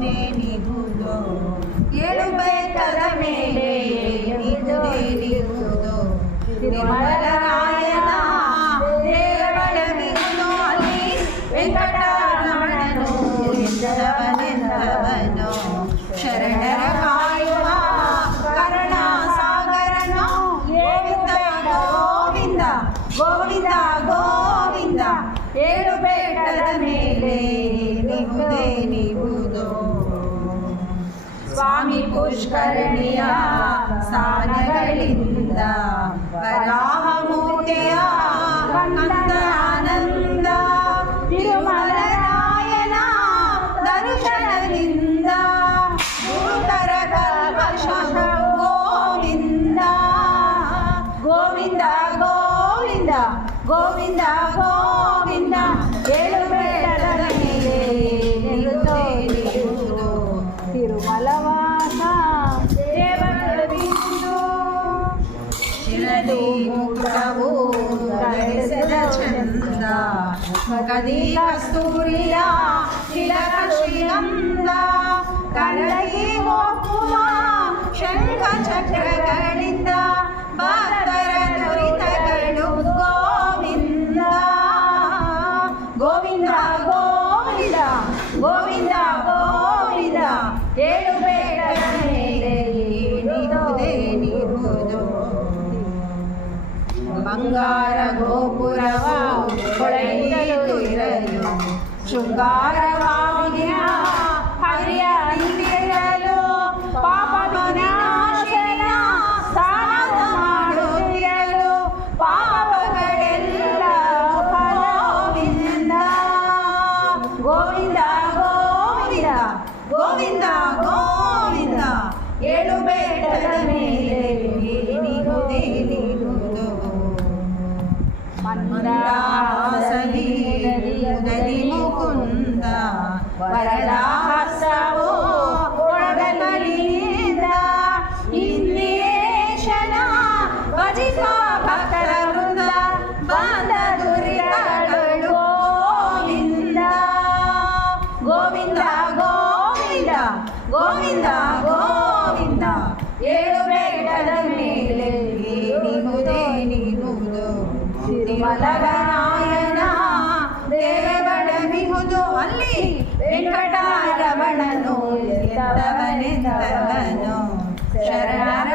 ನಿಹುದೇನಿಹುದೋ ಏಳು ಬೆಟ್ಟದ ಮೇಲೆ ನಿಹುದೇನಿಹುದೋ ತಿರುಮಲರಾಯನ ದೇವಳವಿರುವುದು ಅಲ್ಲಿ ವೆಂಕಟರಮಣನು ಎಂದವನೆಂದವನು ಶರಣರ ಕಾಯುವ ಕರುಣ ಸಾಗರನು ಗೋವಿಂದ ಗೋವಿಂದ ಗೋವಿಂದ ಗೋವಿಂದ ಏಳು ಬೆಟ್ಟದ ಮೇಲೆ ನಿಹುದೇನಿಹುದೋ ಸ್ವಾಮಿ ಪುಷ್ಕರಣಿಯ ಸ್ಥಾನಗಳಿಂದ ವರಾಹ ಮೂರ್ತಿಯ ಕಂದ ಆನಂದ ತಿರುಮಲರಾಯನ ದರ್ಶನದಿಂದ ಗುರುತರ ಕಲ್ಪಶ ಗೋವಿಂದ ಗೋವಿಂದ ಗೋವಿಂದ ಗೋವಿಂದ ಗೋವಿಂದ ಏಳು ಬೆಟ್ಟದ ಮೇಲೆ ನಿಹುದೇನಿಹುದೋ ತಿರುಮಲವಾಸ ದೇವರವಿಂದು ಶಿರಡಿ ಮುಕ್ತವು ಧರಿಸಿದ ಚಂದ ಕದಿ ಕಸ್ತೂರಿಯ ತಿಲಕ ಶ್ರೀಗಂಧ ಕರಗಿ ಹೋಗುವ ಶಂಖ ಚಕ್ರಗಳಿಂದ ಭಕ್ತರ ದುರಿತಗಳು ಗೋವಿಂದ ಗೋವಿಂದ ಗೋವಿಂದ ಗೋವಿಂದ ಗೋವಿಂದ ಏಳು ಬೆಟ್ಟದ ಮೇಲೆ ನಿಹುದೇನಿಹುದೋ ಬಂಗಾರ ಗೋಪುರವ ಹೊಳೆಯುತ್ತಿರಲು ಶೃಂಗಾರವಾಗಿಯ ಹರಿಯ ನಿಂತಿರಲು ಪಾಪ ವಿನಾಶನ ಸ್ನಾನ ಮಾಡುತ್ತಿರಲು ಪಾಪಗಳೆಲ್ಲ ಗೋವಿಂದ ಗೋವಿಂದ ಗೋವಿಂದ ಗೋವಿಂದ ಗೋವಿಂದ ಏಳು ಬೆಟ್ಟದ ಮೇಲೆ ನಿಹುದೇನಿಹುದೋ ಮಂದಹಾಸಲಿ ಮುಕುಂದ ವರದಾಸವೋ ಒಳಗಲಿನಿಂದ ಇಂದ್ರಿಯೇಶನ ಭಜಿಸ ಭಕ್ತರ ವೃಂದ ಬಂದ ದುರಿತಗಳು ಗೋವಿಂದ ಗೋವಿಂದ ಗೋವಿಂದ ಗೋವಿಂದ ಗೋವಿಂದ ಏಳು ಬೆಟ್ಟದ ಮೇಲೆ ನಿಹುದೇನಿಹುದೋ ತಿರುಮಲರಾಯನ ದೇವಳವಿಹುದು ಅಲ್ಲಿ ವೆಂಕಟರಮಣನು ಎಂದವನೆಂದವನು ಶರಣರ